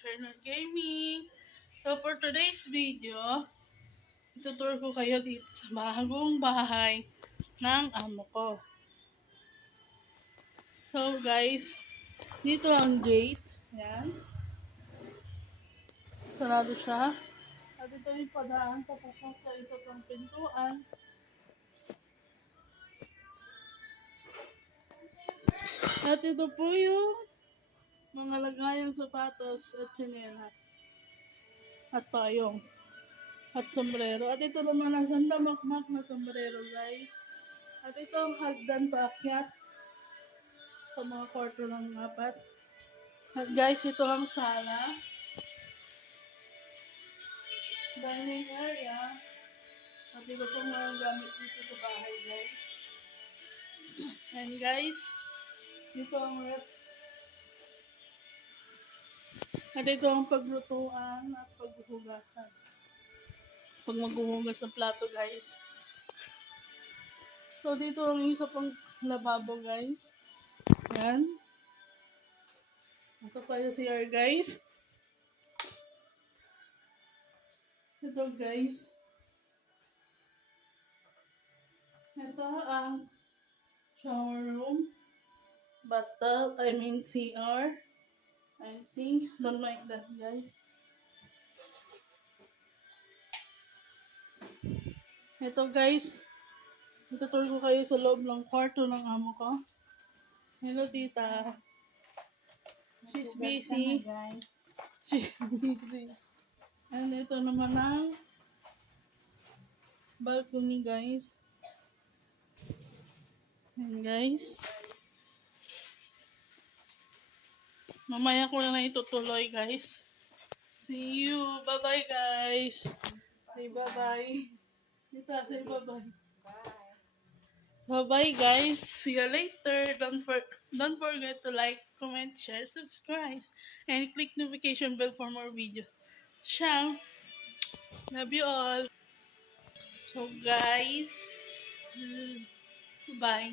Turner Gaming. So for today's video, itutour ko kayo dito sa bagong bahay ng amo ko. So guys, dito ang gate. Ayan. Sarado siya. At ito yung padaan papasok sa isa pang pintuan. At ito po yung mga lagayang sapatos at tsinelas. At payong. At sombrero. At ito naman ang sandamakmak na sombrero, guys. At ito ang hagdan paakyat sa mga kwarto ng apat. At guys, ito ang sala. Dining area. At ito po mga gamit dito sa bahay, guys. And guys, dito ang rep. At ito ang paglutuan at paghuhugasan. Pag maghuhugas ng plato, guys. So, dito ang isa pang lababo, guys. Yan. Nasa tayo CR, guys. Ito, guys. Ito ang shower room. Bathtub, CR. And sink. Don't like that, guys. Ito, guys. Itutur ko kayo sa loob ng kwarto ng amo ko. Hello, tita. She's busy. She's busy. And ito naman ang balcony, guys. And guys, mamaya ko na itutuloy, guys. See you. Bye-bye, guys. Say bye-bye. Tita, say bye-bye. Bye-bye, guys. See you later. Don't forget to like, comment, share, subscribe, and click notification bell for more videos. Ciao. Love you all. So, guys, bye.